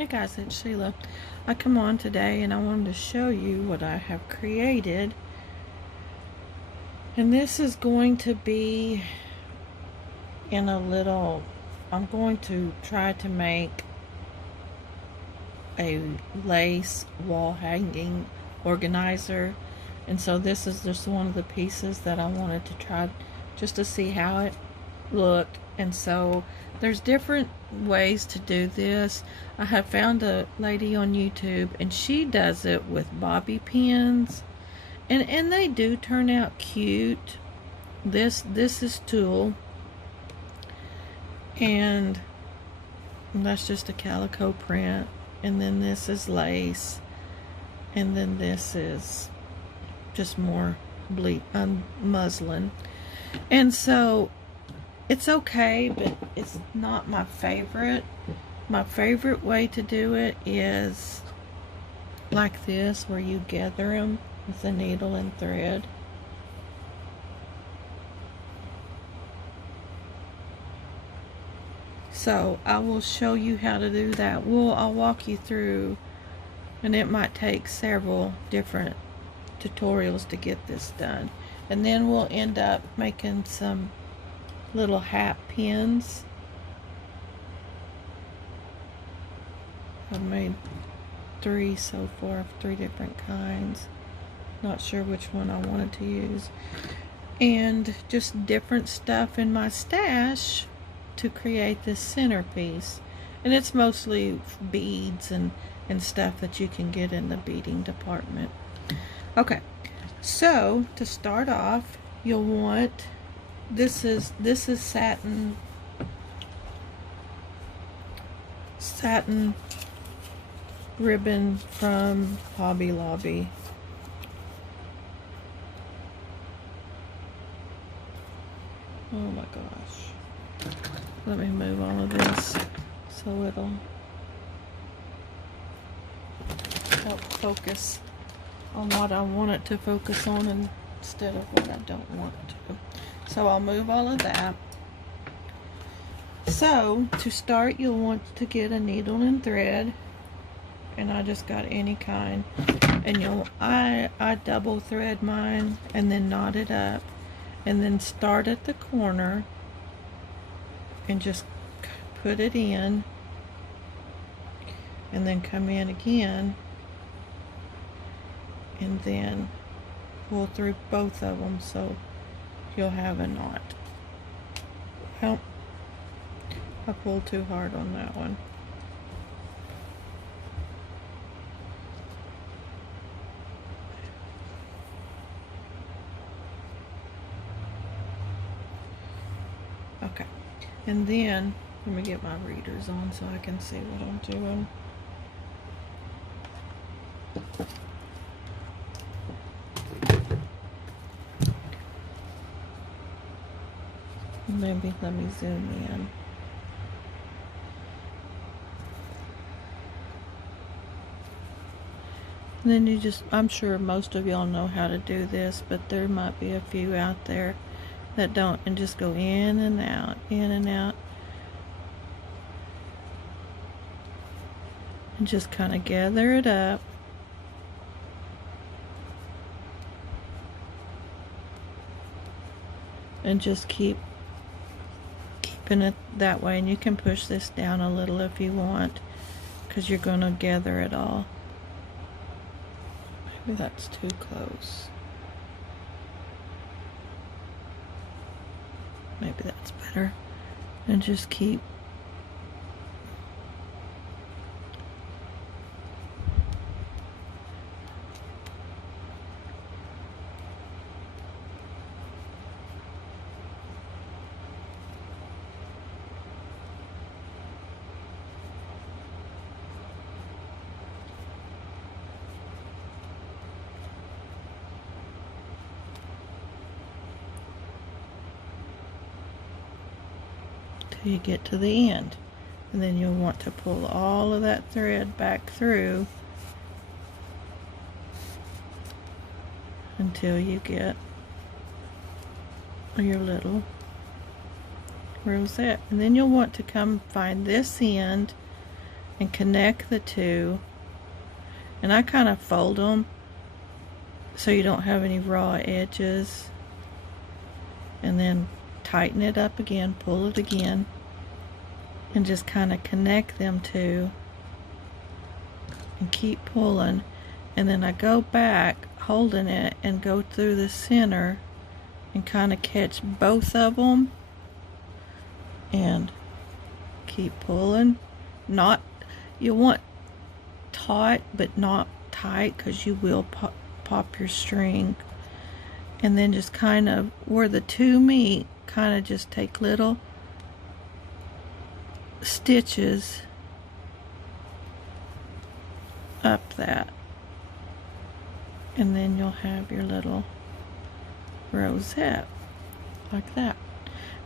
Hey guys, it's Sheila. I come on today and I wanted to show you what I have created. And this is going to be in a little, I'm going to try to make a lace wall hanging organizer. And so this is just one of the pieces that I wanted to try just to see how it looked. And so there's different ways to do this. I have found a lady on YouTube and she does it with bobby pins, and they do turn out cute. This is tulle, and that's just a calico print, and then this is lace, and then this is just more muslin. And so it's okay, but it's not my favorite. My favorite way to do it is like this, where you gather them with a needle and thread. So I will show you how to do that. I'll walk you through, and it might take several different tutorials to get this done. And then we'll end up making some little hat pins. I've made 3 so far, 3 different kinds. Not sure which one I wanted to use. And just different stuff in my stash to create this centerpiece. And it's mostly beads and stuff that you can get in the beading department. Okay, so to start off, you'll want, this is satin ribbon from Hobby Lobby. Oh my gosh. Let me move all of this so it'll help focus on what I want it to focus on instead of what I don't want it to. So I'll move all of that. So to start, you'll want to get a needle and thread, and I just got any kind, and I double thread mine and then knot it up, and then start at the corner and just put it in, and then come in again, and then pull through both of them so you'll have a knot. Well, I pulled too hard on that one. Okay, and then let me get my readers on so I can see what I'm doing. Maybe let me zoom in. And then you just, I'm sure most of y'all know how to do this, but there might be a few out there that don't, and just go in and out, in and out, and just kind of gather it up. And just keeping it that way, and you can push this down a little if you want, because you're going to gather it all. Maybe that's too close. Maybe that's better. And just keep till you get to the end, and then you'll want to pull all of that thread back through until you get your little rosette. And then you'll want to come find this end and connect the two. And I kind of fold them so you don't have any raw edges. And then tighten it up again, pull it again, and just kind of connect them two and keep pulling. And then I go back holding it and go through the center and kind of catch both of them and keep pulling. Not, you want taut but not tight, because you will pop your string. And then just kind of where the two meet, kind of just take little stitches up that, and then you'll have your little rosette like that.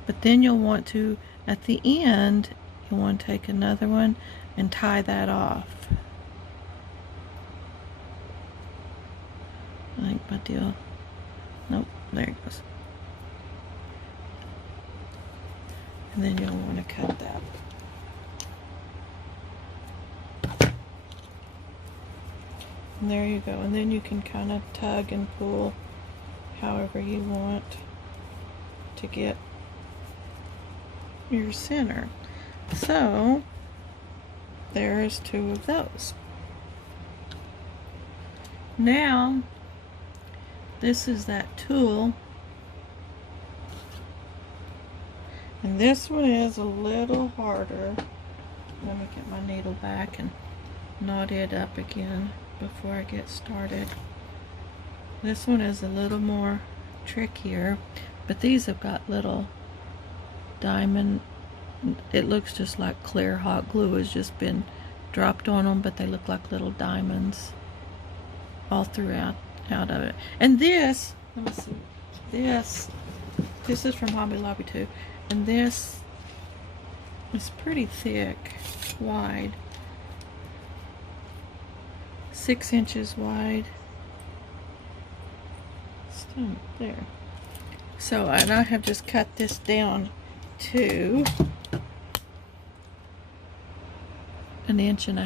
But then you'll want to, at the end, you want to take another one and tie that off. I think my deal, nope, there it goes. And then you'll want to cut that. And there you go. And then you can kind of tug and pull however you want to get your center. So there's two of those. Now this is that tulle, and this one is a little harder. Let me get my needle back and knot it up again before I get started. This one is a little more trickier, but these have got little diamond, it looks just like clear hot glue has just been dropped on them, but they look like little diamonds all throughout out of it. And this, let me see, this is from Hobby Lobby too, and this is pretty thick, wide, 6 inches wide. There. So, and I have just cut this down to 1.5 inches.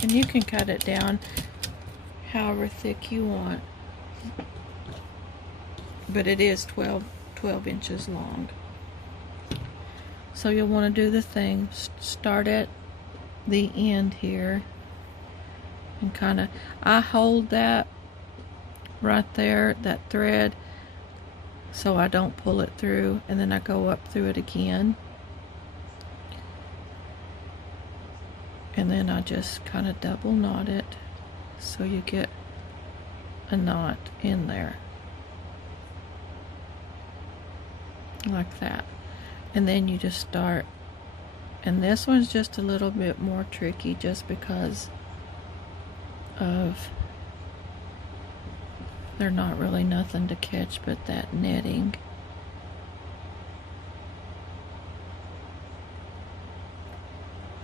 And you can cut it down however thick you want. But it is 12 inches long. So you'll want to do the thing, start at the end here. And kind of, I hold that right there, that thread, so I don't pull it through, and then I go up through it again, and then I just kind of double knot it so you get a knot in there like that. And then you just start, and this one's just a little bit more tricky just because of they're not really nothing to catch but that netting.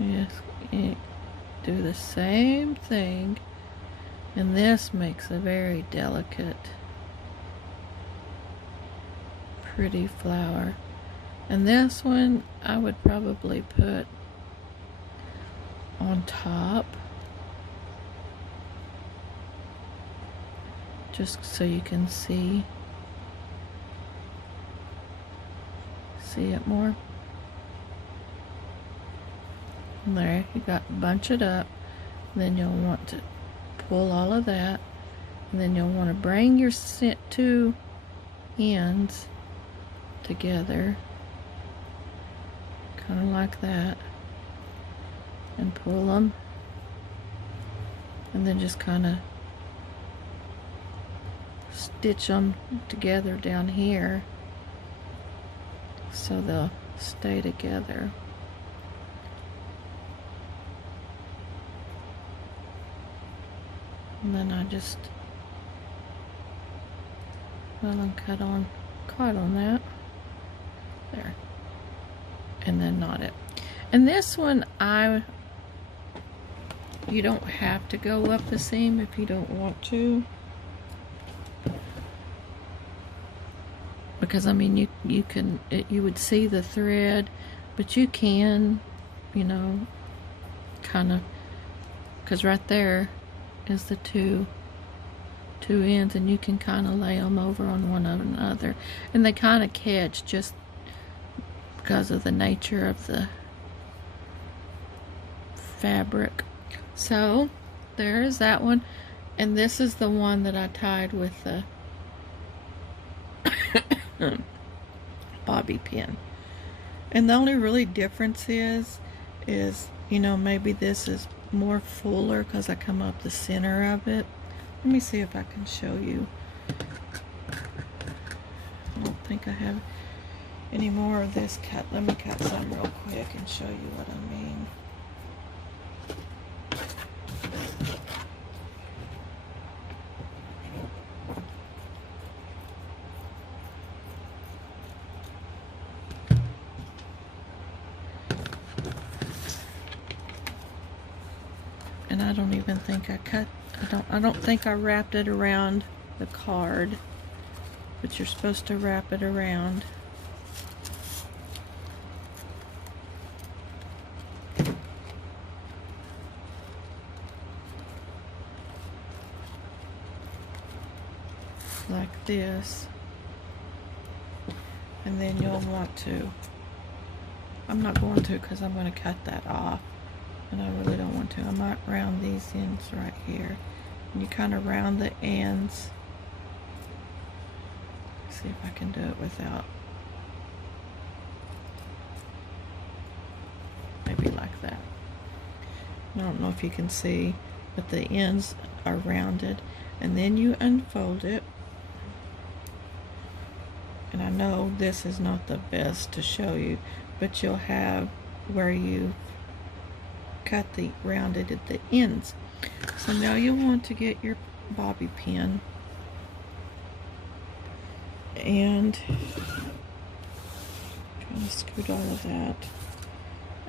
Yes, you do the same thing, and this makes a very delicate, pretty flower. And this one I would probably put on top, just so you can see it more. And there, you got bunch it up. Then you'll want to pull all of that, and then you'll want to bring your two ends together, kind of like that, and pull them, and then just kind of stitch them together down here so they'll stay together. And then I just and caught on that there, and then knot it. And this one, you don't have to go up the seam if you don't want to, because I mean you would see the thread, but you can you know, kind of, because right there is the two ends, and you can kind of lay them over on one another, and they kind of catch just because of the nature of the fabric. So there's that one, and this is the one that I tied with the bobby pin. And the only really difference is you know, maybe this is more fuller because I come up the center of it. Let me see if I can show you. I don't think I have any more of this cut. Let me cut some real quick and show you what I mean. And I don't even think I cut, I don't think I wrapped it around the card, but you're supposed to wrap it around. Like this. And then you'll want to, I'm not going to because I'm going to cut that off. And I really don't want to. I might round these ends right here. And you kind of round the ends. See if I can do it without. Maybe like that. I don't know if you can see, but the ends are rounded. And then you unfold it. And I know this is not the best to show you, but you'll have where you cut the rounded at the ends. So now you'll want to get your bobby pin and trying to scoot all of that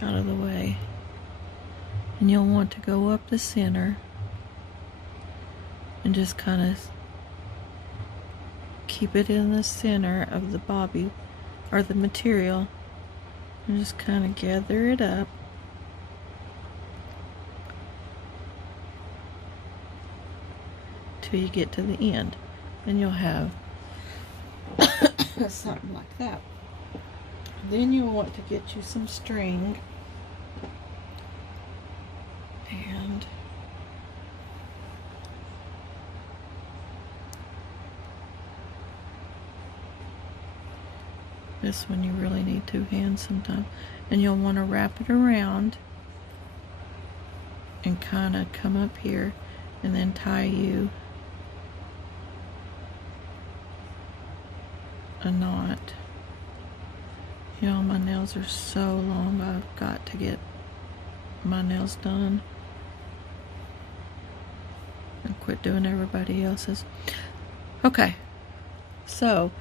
out of the way, and you'll want to go up the center and just kind of keep it in the center of the bobby or the material and just kind of gather it up. You get to the end, and you'll have something like that. Then you'll want to get you some string, and this one you really need two hands sometimes, and you'll want to wrap it around and kind of come up here and then tie you a knot. You know, my nails are so long, I've got to get my nails done and quit doing everybody else's. Okay, so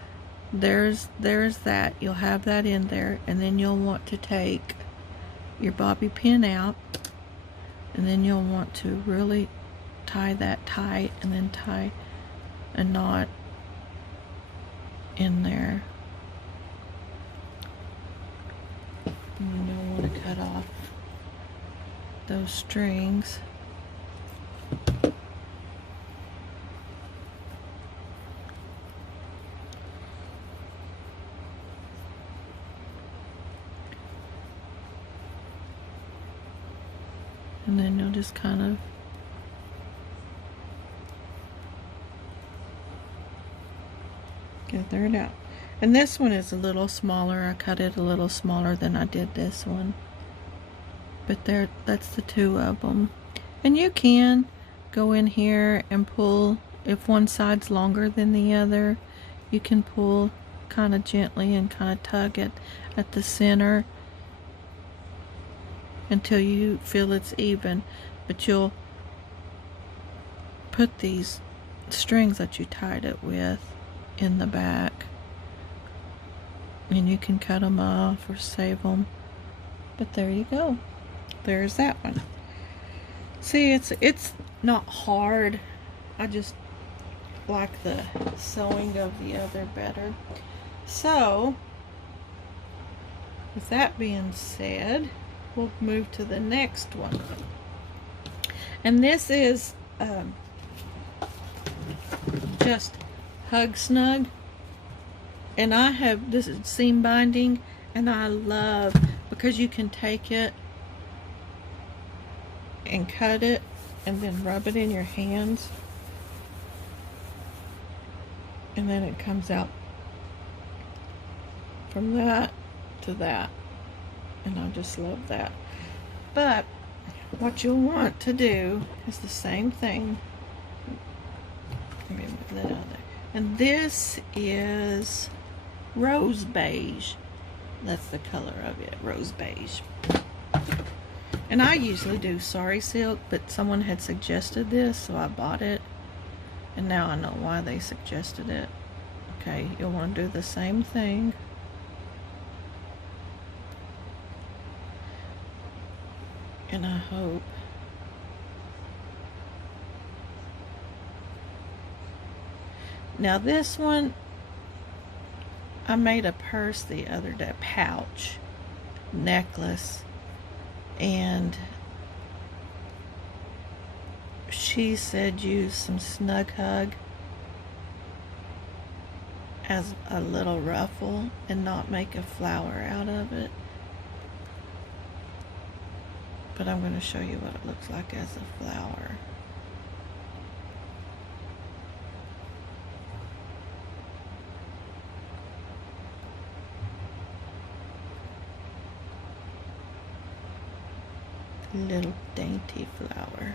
there's that. You'll have that in there, and then you'll want to take your bobby pin out, and then you'll want to really tie that tight, and then tie a knot in there. And you'll want to cut off those strings. And then you'll just kind of gather it out. And this one is a little smaller. I cut it a little smaller than I did this one. But there, that's the two of them. And you can go in here and pull, if one side's longer than the other, you can pull kind of gently and kind of tug it at the center until you feel it's even. But you'll put these strings that you tied it with in the back, and you can cut them off or save them. But there you go. There's that one. See, it's not hard. I just like the sewing of the other better. So with that being said, we'll move to the next one. And this is just Hug Snug. And I have, this is seam binding, and I love, because you can take it and cut it and then rub it in your hands, and then it comes out from that to that, and I just love that. But what you'll want to do is the same thing. Let me move that out of there. And this is rose beige. That's the color of it, rose beige. And I usually do sari silk, but someone had suggested this, so I bought it. And now I know why they suggested it. Okay, you'll want to do the same thing. And I hope now this one, I made a purse the other day, pouch, necklace, and she said use some Snug Hug as a little ruffle and not make a flower out of it. But I'm going to show you what it looks like as a flower. Little dainty flower.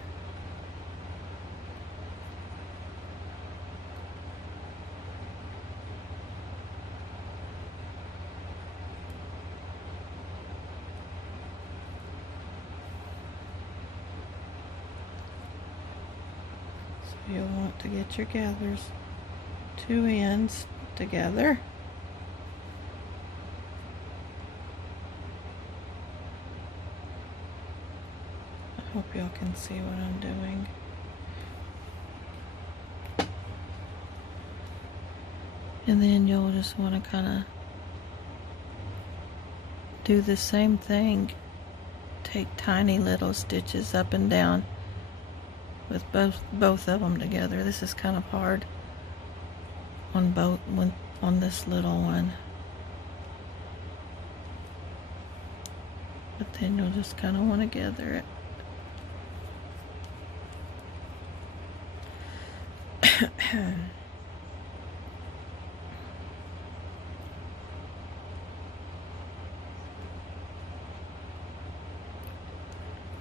So you'll want to get your gathers, two ends together. Hope y'all can see what I'm doing. And then you'll just want to kind of do the same thing. Take tiny little stitches up and down with both of them together. This is kind of hard on on this little one. But then you'll just kind of want to gather it.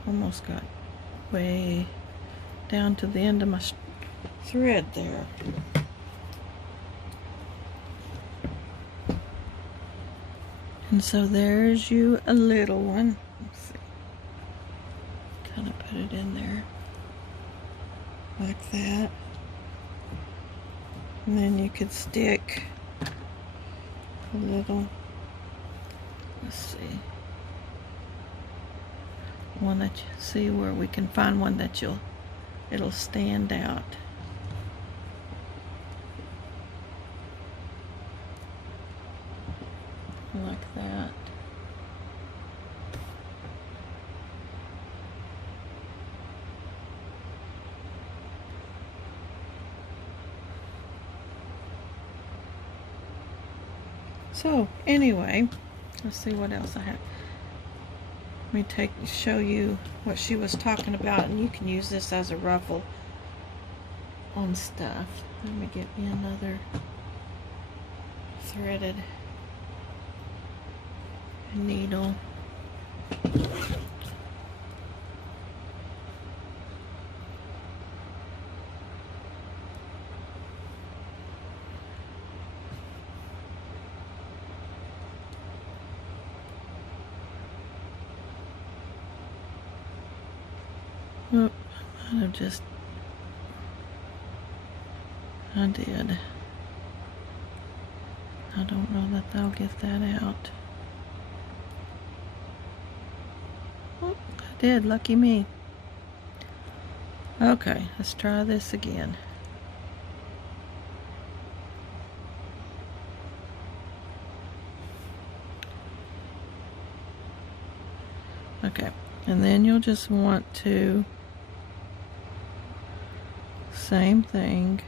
Almost got way down to the end of my thread there. And so there's you a little one. Let's see. Kind of put it in there like that. And then you could stick a little, let's see, one that you see where we can find one that it'll stand out. Like that. So anyway, let's see what else I have. Let me show you what she was talking about, and you can use this as a ruffle on stuff. Let me get me another threaded needle. Oop, I might have just, I did. I don't know that they'll get that out. Oh, I did, lucky me. Okay, let's try this again. Okay, and then you'll just want to, same thing,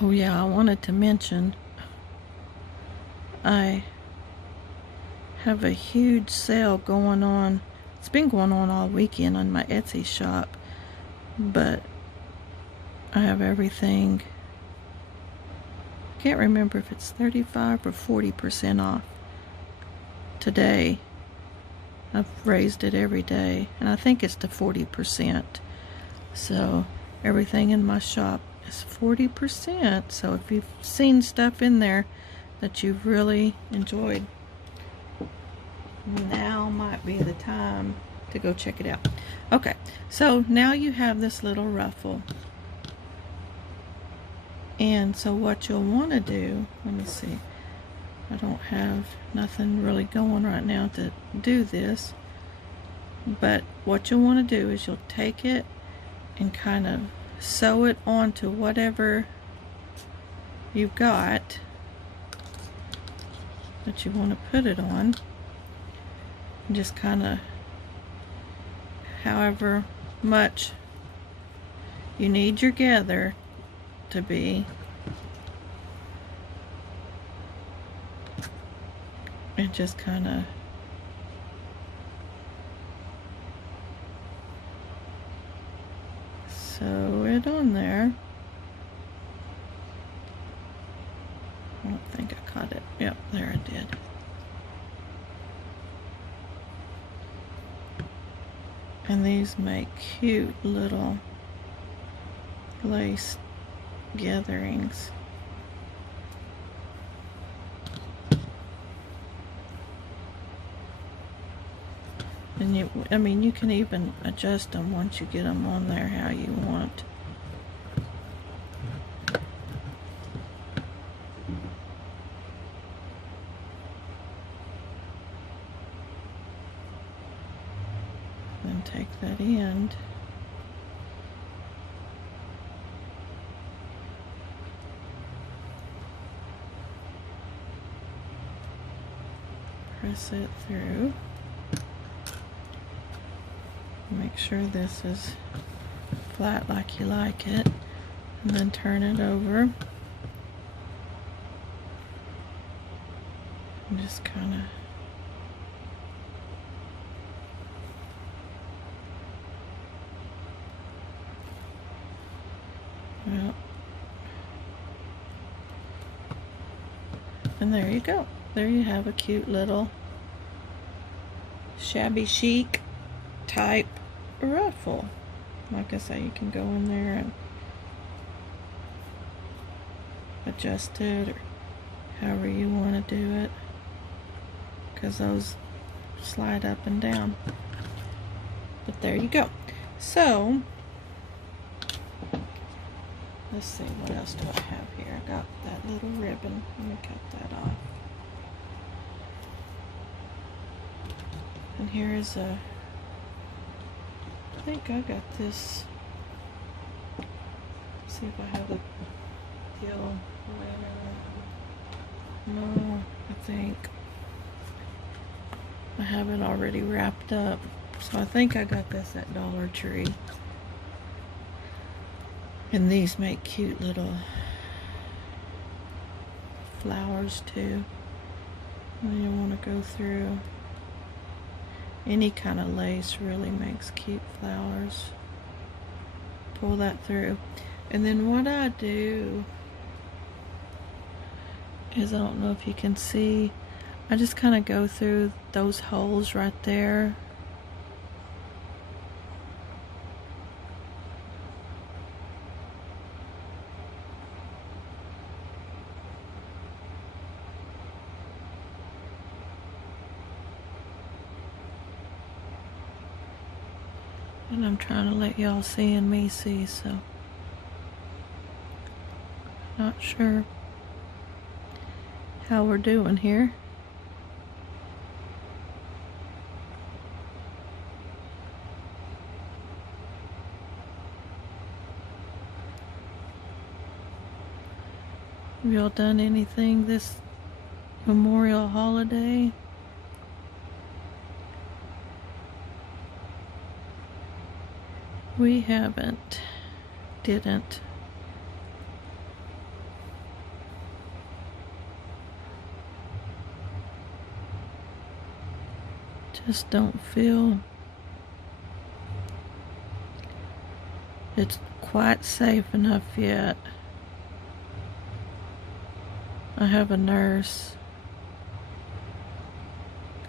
oh yeah, I wanted to mention I have a huge sale going on. It's been going on all weekend on my Etsy shop, but I have everything. Can't remember if it's 35 or 40% off today. I've raised it every day, and I think it's to 40%. So everything in my shop is 40%. So if you've seen stuff in there that you've really enjoyed, now might be the time to go check it out. Okay, so now you have this little ruffle. And so what you'll want to do, let me see, I don't have nothing really going right now to do this, but what you'll want to do is you'll take it and kind of sew it onto whatever you've got that you want to put it on, and just kind of however much you need your gather to be, and just kind of sew it on there. I don't think I caught it. Yep, there I did. And these make cute little lace gatherings. And you can even adjust them once you get them on there how you want. Then take that end, press it through, make sure this is flat like you like it, and then turn it over and just kind of and there you go. There you have a cute little shabby chic type ruffle. Like I say, you can go in there and adjust it or however you want to do it, because those slide up and down. But there you go. So let's see, what else do I have here? I got that little ribbon. Let me cut that off. And here is a, I think I got this. Let's see if I have the teal liner. No, I think I have it already wrapped up. So I think I got this at Dollar Tree. And these make cute little flowers too. And you want to go through any kind of lace, really makes cute flowers. Pull that through. And then what I do is, I don't know if you can see, I just kind of go through those holes right there. And I'm trying to let y'all see and me see, so not sure. how we're doing here. Have y'all done anything this Memorial holiday? We haven't. Didn't. Just don't feel it's quite safe enough yet. I have a nurse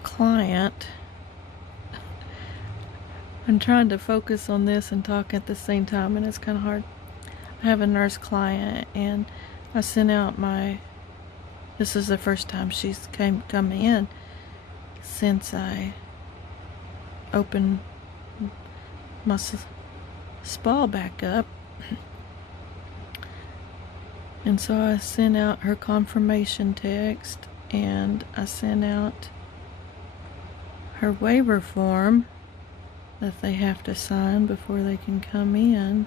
client. I'm trying to focus on this and talk at the same time, and it's kind of hard. I have a nurse client, and I sent out this is the first time she's come in since I opened my spa back up. And so I sent out her confirmation text, and I sent out her waiver form that they have to sign before they can come in.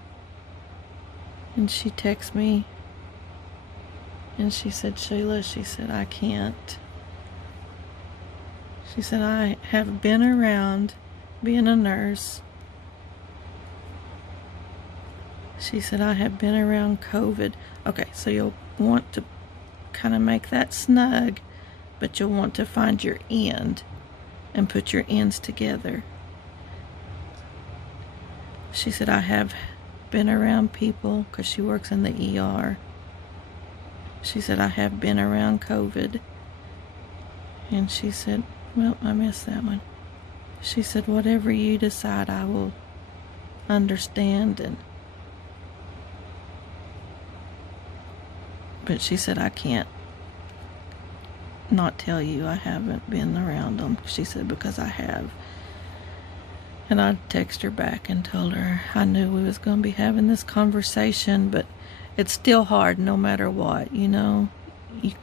And she texted me and she said, Sheila, she said, I can't. She said, I have been around being a nurse. She said, I have been around COVID. Okay, so you'll want to kind of make that snug, but you'll want to find your end and put your ends together. She said, I have been around people, because she works in the ER. She said, I have been around COVID. And she said, well, I missed that one. She said, whatever you decide, I will understand. But she said, I can't not tell you I haven't been around them. She said, because I have. And I texted her back and told her I knew we was going to be having this conversation, but it's still hard no matter what, you know.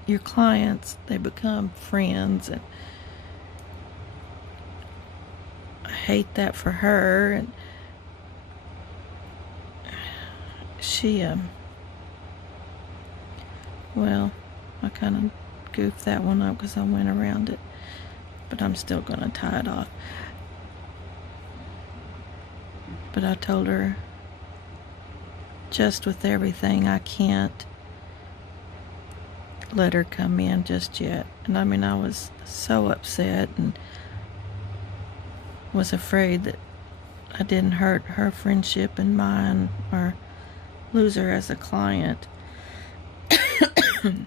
Your clients, they become friends, and I hate that for her. And she, well, I kind of goofed that one up because I went around it, but I'm still going to tie it off. But I told her, just with everything, I can't let her come in just yet. And I mean, I was so upset and was afraid that I didn't hurt her friendship and mine or lose her as a client. But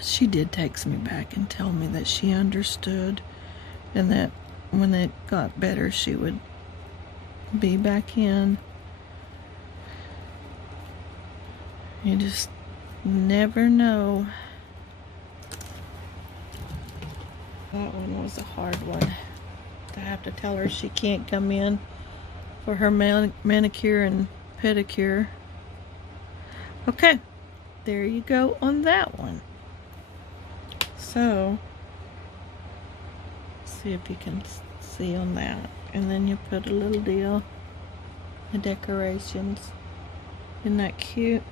she did text me back and tell me that she understood, and that when it got better, she would be back in. You just never know. That one was a hard one. I have to tell her she can't come in for her manicure and pedicure. Okay, there you go on that one. So, see if you can see on that. And then you put a little deal, the decorations. Isn't that cute?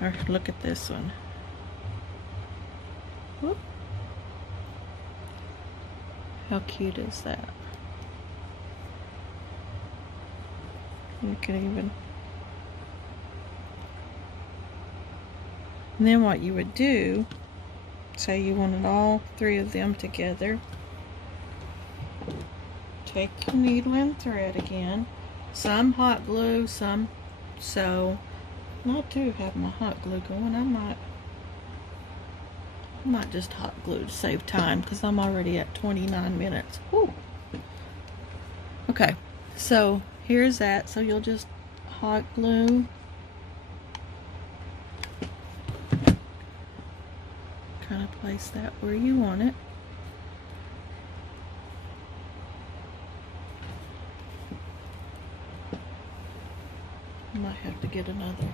Or look at this one. Whoop. How cute is that? You can even... And then what you would do, say you wanted all three of them together. Take your needle and thread again. Some hot glue, some sew. I do have my hot glue going. I might just hot glue to save time, because I'm already at 29 minutes. Woo. Okay, so here's that. So you'll just hot glue. Kind of place that where you want it. I might have to get another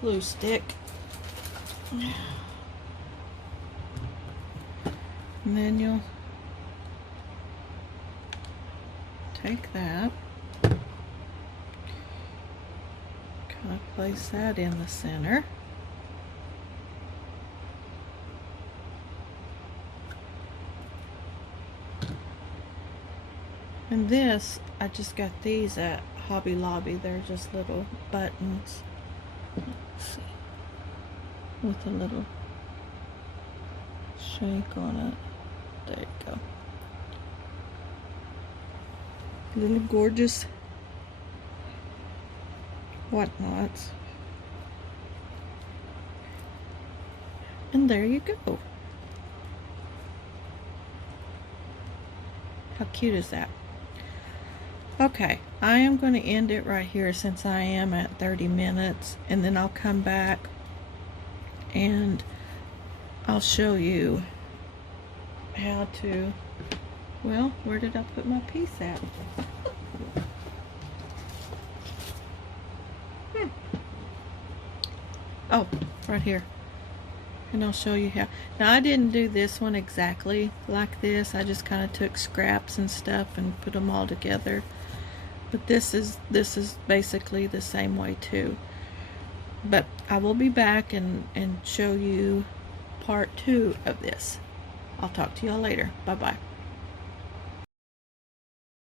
glue stick. And then you'll take that, kind of place that in the center. And this, I just got these at Hobby Lobby. They're just little buttons. Let's see. With a little shake on it. There you go. Little gorgeous whatnots. And there you go. How cute is that? Okay, I am going to end it right here since I am at 30 minutes, and then I'll come back and I'll show you how to, well, where did I put my piece at? Oh, right here. And I'll show you how. Now, I didn't do this one exactly like this. I just kind of took scraps and stuff and put them all together. But this is basically the same way too. But I will be back and show you part 2 of this. I'll talk to y'all later. Bye-bye.